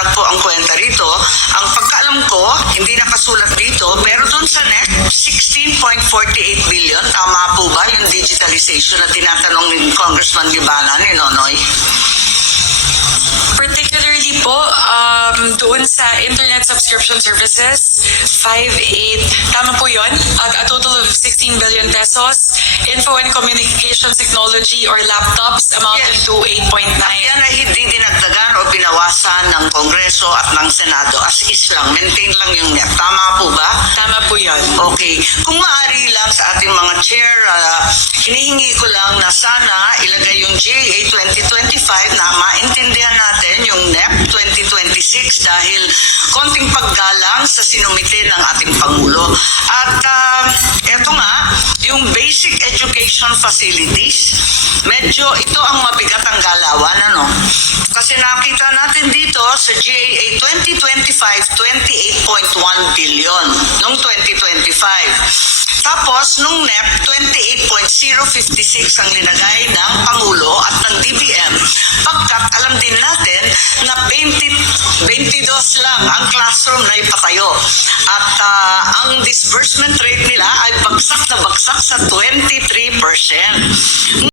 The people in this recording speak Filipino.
maliwanag po ang kwenta rito. Ang pagkaalam ko, hindi nakasulat dito, pero dun sa NEP, 16.48 billion. Tama po ba yung digitalization na tinatanong ni Congressman Libana, ni Nonoy? Particularly po, doon sa internet subscription services, 5.8, tama po yun, a total of 16 billion pesos. Info and communications technology or laptops amounting Yes. to 8.9. Yan ay hindi dinagdagan o binawasan ng Kongreso at ng Senado. As is lang, maintain lang yung NEP. Tama po ba? Tama po yun. Okay. Kung maaari lang sa ating mga chair, hinihingi ko lang na sana ilagay yung GA 2025 na maintindihan natin yung NEP 2026 dahil konting paggalang sa sinumite ng ating Pangulo. At eto nga, yung basic education facilities, medyo ito ang mabigat ang galawan, ano? Kasi nakita natin dito sa GAA 2025, 28.1 billion noong 2025. Tapos, nung NEP, 28.056 ang linagay ng Pangulo at ng DBM, pagkat alam din natin na 22 lang ang classroom na ipatayo. At ang disbursement rate nila ay bagsak na bagsak sa 23%.